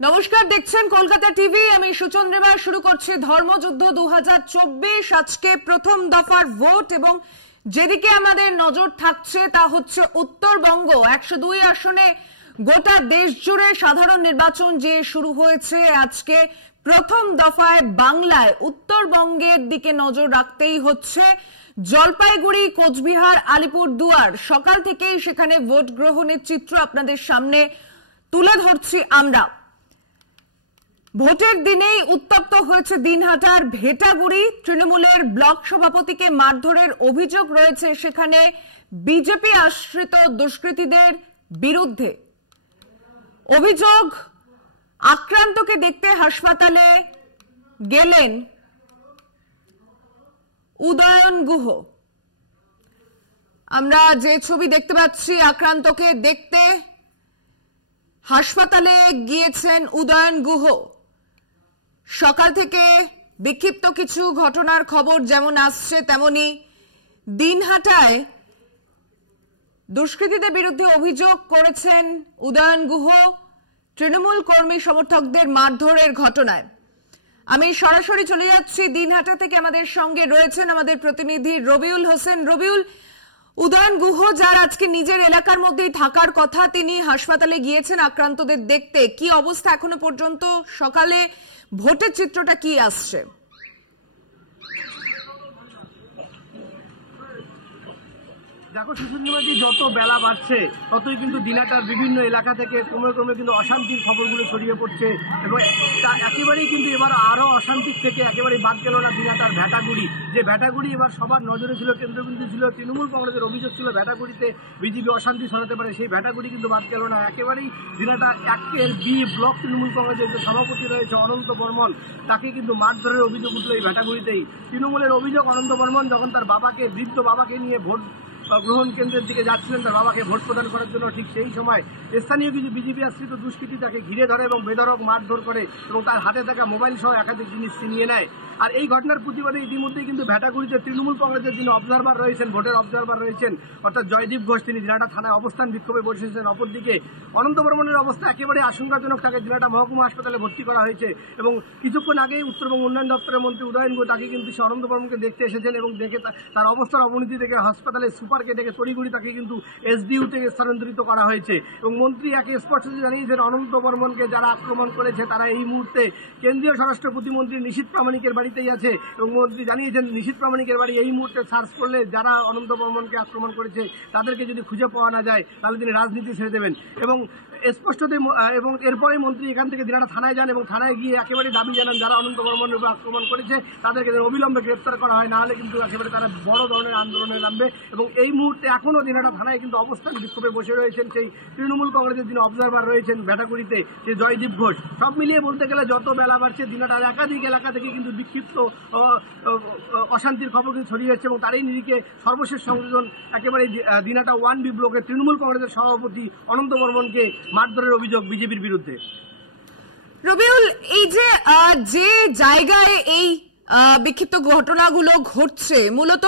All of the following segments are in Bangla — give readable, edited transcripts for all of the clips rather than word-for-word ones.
নমস্কার, দেখছেন কলকাতা টিভি। আমি সুচন্দ্রিমা। শুরু করছি ধর্মযুদ্ধ 2024। আজকে প্রথম দফার ভোট এবং যেদিকে আমাদের নজর থাকছে তা হচ্ছে উত্তরবঙ্গ। 102 আসনে গোটা দেশ জুড়ে সাধারণ নির্বাচন যে শুরু হয়েছে, আজকে প্রথম দফায় বাংলায় উত্তরবঙ্গের দিকে নজর রাখতেই হচ্ছে। জলপাইগুড়ি, কোচবিহার, আলিপুরদুয়ার সকাল থেকেই সেখানে ভোট গ্রহণের চিত্র আপনাদের সামনে তুলে ধরছি আমরা। ভোটের দিনেই উত্তপ্ত হয়েছে দিনহাটার ভেটাগুড়ি। তৃণমূলের ব্লক সভাপতিকে মারধরের অভিযোগ রয়েছে সেখানে বিজেপি আশ্রিত দুষ্কৃতীদের বিরুদ্ধে। অভিযোগ, আক্রান্তকে দেখতে হাসপাতালে গেলেন উদয়ন গুহ। আমরা যে ছবি দেখতে পাচ্ছি, আক্রান্তকে দেখতে হাসপাতালে গিয়েছেন উদয়ন গুহ। সকাল থেকে বিক্ষিপ্ত কিছু ঘটনার খবর যেমন আসছে, তেমনি দিনহাটায় দুষ্কৃতীদের বিরুদ্ধে অভিযোগ করেছেন উদয়ন গুহ তৃণমূল কর্মী সমর্থকদের মারধরের ঘটনায়। আমি সরাসরি চলে যাচ্ছি দিনহাটা থেকে। আমাদের সঙ্গে রয়েছেন আমাদের প্রতিনিধি রবিউল হোসেন। রবিউল, উদয়ন গুহ যার আজকে নিজের এলাকার মধ্যেই থাকার কথা, তিনি হাসপাতালে গিয়েছেন আক্রান্তদের দেখতে। কি অবস্থা এখনো পর্যন্ত? সকালে ভোটের চিত্রটা কি আসছে? দেখো সুচন্দ্রিমাজি, যত বেলা বাড়ছে ততই কিন্তু দিনহাটার বিভিন্ন এলাকা থেকে ক্রমে ক্রমে কিন্তু অশান্তির খবরগুলো ছড়িয়ে পড়ছে এবং তা একেবারেই কিন্তু এবার আরও অশান্তির থেকে একেবারেই বাদ গেল না দিনহাটার ভেটাগুড়ি। যে ভেটাগুড়ি এবার সবার নজরে ছিল, কেন্দ্রবিন্দু ছিল। তৃণমূল কংগ্রেসের অভিযোগ ছিল ভেটাগুড়িতে বিজেপি অশান্তি ছড়াতে পারে, সেই ভেটাগুড়ি কিন্তু বাদ গেল না। একেবারেই দিনহাটা 1 বি ব্লক তৃণমূল কংগ্রেসের যে সভাপতি রয়েছে অনন্ত বর্মন, তাকে কিন্তু মারধরের অভিযোগ উঠল এই ভেটাগুড়িতেই। তৃণমূলের অভিযোগ, অনন্ত বর্মন যখন তার বাবাকে, বৃদ্ধ বাবাকে নিয়ে ভোট গ্রহণ কেন্দ্রের দিকে যাচ্ছিলেন তার বাবাকে ভোট প্রদান করার জন্য, ঠিক সেই সময় স্থানীয় কিছু বিজেপি আশ্রিত দুষ্কৃতী তাকে ঘিরে ধরে এবং বেধড়ক মারধর করে এবং তার হাতে থাকা মোবাইল সহ একাধিক জিনিস ছিনিয়ে নেয়। আর এই ঘটনার প্রতিবাদে ইতিমধ্যেই কিন্তু ভেটাগুড়িতে তৃণমূল কংগ্রেসের যিনি অবজারভার রয়েছেন, ভোটের অবজারভার রয়েছেন, অর্থাৎ জয়দীপ ঘোষ, তিনি দিনহাটা থানায় অবস্থান বিক্ষোভে বসেছেন। অপরদিকে অনন্ত বর্মনের অবস্থা একেবারে আশঙ্কাজনক। তাকে দিনহাটা মহকুমা হাসপাতালে ভর্তি করা হয়েছে এবং কিছুক্ষণ আগেই উত্তরবঙ্গ উন্নয়ন দপ্তরের মন্ত্রী উদয়ন গুহ তাকে কিন্তু সে অনন্ত বর্মনকে দেখতে এসেছেন এবং দেখে তার অবস্থার অবনতি থেকে হাসপাতালে সুপারকে ডেকে তড়িঘড়ি তাকে কিন্তু এসডিইউ থেকে স্থানান্তরিত করা হয়েছে। এবং মন্ত্রী একে স্পষ্ট জানিয়েছেন অনন্ত বর্মনকে যারা আক্রমণ করেছে তারা এই মুহূর্তে কেন্দ্রীয় স্বরাষ্ট্র প্রতিমন্ত্রী নিশীথ প্রামাণিকের বাড়িতেই আছে এবং মন্ত্রী জানিয়েছেন নিশীথ প্রামাণিকের বাড়ি এই মুহূর্তে সার্চ করলে যারা অনন্ত বর্মনকে আক্রমণ করেছে তাদেরকে যদি খুঁজে পাওয়া না যায় তাহলে তিনি রাজনীতি ছেড়ে দেবেন। এবং স্পষ্টতই এবং এরপরে মন্ত্রী এখান থেকে দিনহাটা থানায় যান এবং থানায় গিয়ে একেবারে দাবি জানান যারা অনন্ত বর্মনের উপর আক্রমণ করেছে তাদেরকে অবিলম্বে গ্রেপ্তার করা হয়, না হলে কিন্তু একেবারে তারা বড় ধরনের আন্দোলনে নামবে। এবং এই মুহূর্তে এখনও দিনহাটা থানায় কিন্তু অবস্থান বিক্ষোভে বসে রয়েছেন সেই তৃণমূল কংগ্রেসের যিনি অবজারভার রয়েছেন ভেটাগুড়িতে, যে জয়দীপ ঘোষ। সব মিলিয়ে বলতে গেলে যত বেলা বাড়ছে দিনহাটার একাধিক এলাকা থেকে কিন্তু বিক্ষিপ্ত অশান্তির খবর কিন্তু ছড়িয়ে যাচ্ছে এবং তারই নিরিখে সর্বশেষ সংযোজন একেবারে দিনহাটা 1 বি ব্লকের তৃণমূল কংগ্রেসের সভাপতি অনন্ত বর্মনকে মারধরের অভিযোগ বিজেপির বিরুদ্ধে। রবিউল, এই যে জায়গায় এই বিক্ষিপ্ত ঘটনাগুলো ঘটছে, মূলত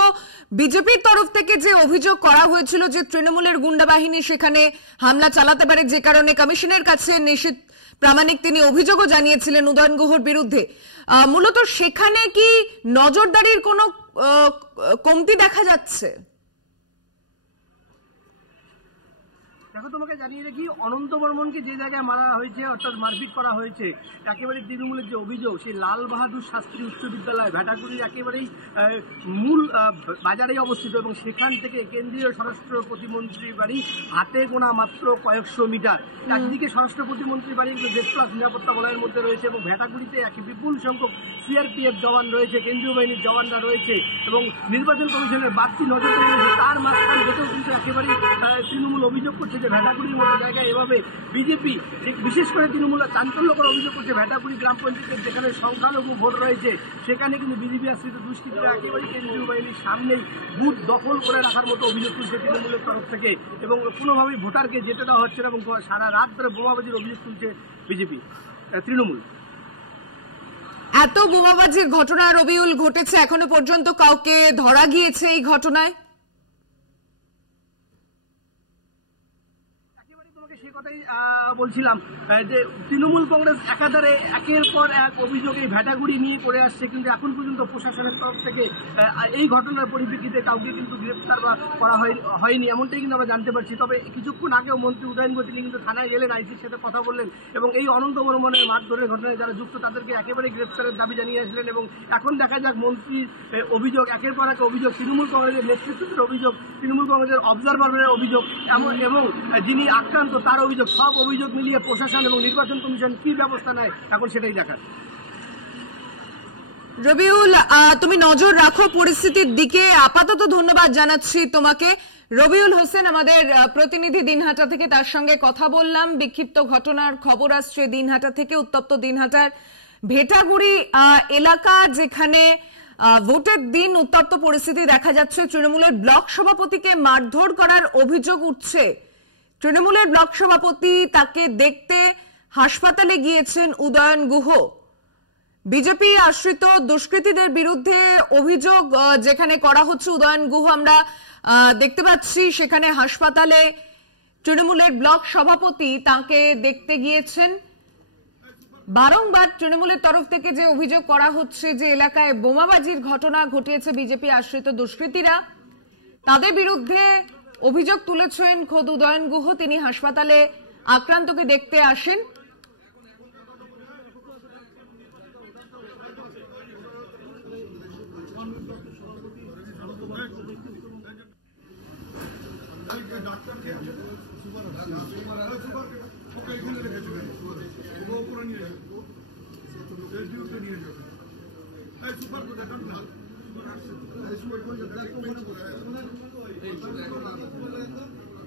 বিজেপির তরফ থেকে যে অভিযোগ করা হয়েছিল যে তৃণমূলের গুন্ডা বাহিনী সেখানে হামলা চালাতে পারে, যে কারণে কমিশনের কাছে নিশীথ প্রামাণিক তিনি অভিযোগও জানিয়েছিলেন উদয়ন গুহর বিরুদ্ধে, মূলত সেখানে কি নজরদারির কোনো কমতি দেখা যাচ্ছে? দেখো, তোমাকে জানিয়ে রাখি, অনন্ত বর্মনকে যে জায়গায় মারা হয়েছে অর্থাৎ মারপিট করা হয়েছে, একেবারে তৃণমূলের যে অভিযোগ, সেই লাল বাহাদুর শাস্ত্রী উচ্চ বিদ্যালয় ভেটাগুড়ির একেবারেই মূল বাজারেই অবস্থিত এবং সেখান থেকে কেন্দ্রীয় স্বরাষ্ট্র প্রতিমন্ত্রীর বাড়ি হাতে গোনা মাত্র কয়েকশো মিটার। একদিকে স্বরাষ্ট্র প্রতিমন্ত্রীর বাড়ি Z+ নিরাপত্তা বলয়ের মধ্যে রয়েছে এবং ভেটাগুড়িতে এক বিপুল সংখ্যক সিআরপিএফ জওয়ান রয়েছে, কেন্দ্রীয় বাহিনীর জওয়ানরা রয়েছে এবং নির্বাচন কমিশনের বাড়তি নজরদারি রয়েছে। তার মাঝখান থেকেও কিন্তু একেবারেই তৃণমূল অভিযোগ করছে যে ভেটাগুড়ির মতো জায়গায় এভাবে বিজেপি, বিশেষ করে তৃণমূলের চাঞ্চল্যকর অভিযোগ করছে ভেটাগুড়ি গ্রাম পঞ্চায়েতের যেখানে সংখ্যালঘু ভোট রয়েছে সেখানে কিন্তু বিজেপি আশ্রিত দুষ্কৃতীরা একেবারেই কেন্দ্রীয় বাহিনীর সামনেই বুথ দখল করে রাখার মতো অভিযোগ তুলছে তৃণমূলের তরফ থেকে এবং কোনোভাবেই ভোটারকে যেতে দেওয়া হচ্ছে না এবং সারা রাত ধরে বোমাবাজির অভিযোগ তুলছে বিজেপি, তৃণমূল। এত বোমাবাজির ঘটনা রবিউল ঘটেছে, এখনো পর্যন্ত কাউকে ধরা গিয়েছে এই ঘটনায়? কথাই বলছিলাম যে তৃণমূল কংগ্রেস একাধারে একের পর এক অভিযোগ এই ভেটাগুড়ি নিয়ে করে আসছে, কিন্তু এখন পর্যন্ত প্রশাসনের তরফ থেকে এই ঘটনার পরিপ্রেক্ষিতে কাউকে কিন্তু গ্রেপ্তার করা হয়নি, এমনটাই কিন্তু আমরা জানতে পারছি। তবে কিছুক্ষণ আগেও মন্ত্রী উদয়ন গুহ তিনি কিন্তু থানায় গেলেন, আইসির সাথে কথা বললেন এবং এই অনন্ত বর্মনের মারধরের ঘটনায় যারা যুক্ত তাদেরকে একেবারে গ্রেপ্তারের দাবি জানিয়ে আসলেন। এবং এখন দেখা যাক মন্ত্রীর অভিযোগ, একের পর এক অভিযোগ, তৃণমূল কংগ্রেসের নেতৃত্বের অভিযোগ, তৃণমূল কংগ্রেসের অবজারভারের অভিযোগ এবং যিনি আক্রান্ত তার অভিযোগ, সব অভিযোগ মিলিয়ে প্রশাসন এবং নির্বাচন কমিশন কি ব্যবস্থা নেয় এখন সেটাই দেখার। রবিউল, তুমি নজর রাখো পরিস্থিতির দিকে। আপাতত ধন্যবাদ জানাচ্ছি তোমাকে। রবিউল হোসেন আমাদের প্রতিনিধি দিনহাটা থেকে, তার সঙ্গে কথা বললাম। বিক্ষিপ্ত ঘটনার খবর আসছে দিনহাটা থেকে, উত্তপ্ত দিনহাটার ভেটাগুড়ি এলাকা, যেখানে ভোটের দিন উত্তপ্ত পরিস্থিতি দেখা যাচ্ছে। তৃণমূলের ব্লক সভাপতিকে মারধর করার অভিযোগ উঠছে। তৃণমূলের ব্লক সভাপতি, তাকে দেখতে হাসপাতালে গিয়েছেন উদয়ন গুহ। বিজেপি আশ্রিত দুষ্কৃতীদের বিরুদ্ধে অভিযোগ যেখানে করা হচ্ছে, উদয়ন গুহ আমরা দেখতে পাচ্ছি সেখানে হাসপাতালে তৃণমূলের ব্লক সভাপতি তাকে দেখতে গিয়েছেন। বারংবার তৃণমূলের তরফ থেকে যে অভিযোগ করা হচ্ছে যে এলাকায় বোমাবাজির ঘটনা ঘটিয়েছে বিজেপি আশ্রিত দুষ্কৃতীরা, তাদের বিরুদ্ধে অভিযোগ তুলেছেন খোদ উদয়ন গুহ। তিনি হাসপাতালে আক্রান্তকে দেখতে আসেন।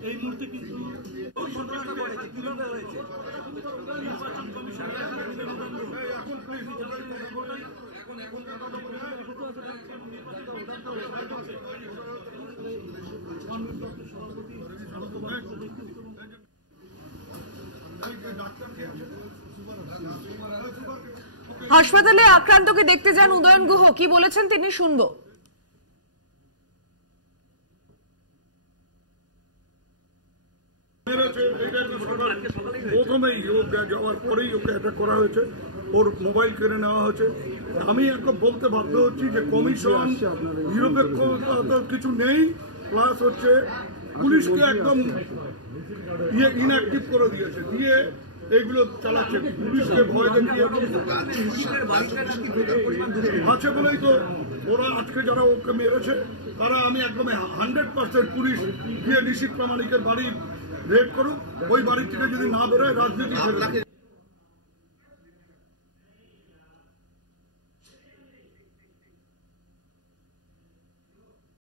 এই মুহূর্তে কিন্তু কিভাবে হয়েছে নির্বাচন কমিশন হাসপাতালে আক্রান্তকে দেখতে যান উদয়ন গুহ। কি বলেছেন তিনি শুনবো। প্রথমেই ও যাওয়ার পরেই ওকে অ্যাটাক করা হয়েছে, ওর মোবাইল কেড়ে নেওয়া হয়েছে। আমি একদম বলতে বাধ্য হচ্ছি যে কমিশন নিরপেক্ষতা কিছু নেই, প্লাস হচ্ছে পুলিশকে একদম ইনঅ্যাক্টিভ করে দিয়েছে, দিয়ে এইগুলো চালাচ্ছে। পুলিশকে ভয় দেখিয়ে আছে বলেই তো ওরা আজকে যারা ওকে মেরেছে তারা, আমি একদম 100% পুলিশ গিয়ে নিশীথ প্রামাণিকের বাড়ি রেড করুক, ওই বাড়ি থেকে যদি না বেরোয় রাজনীতি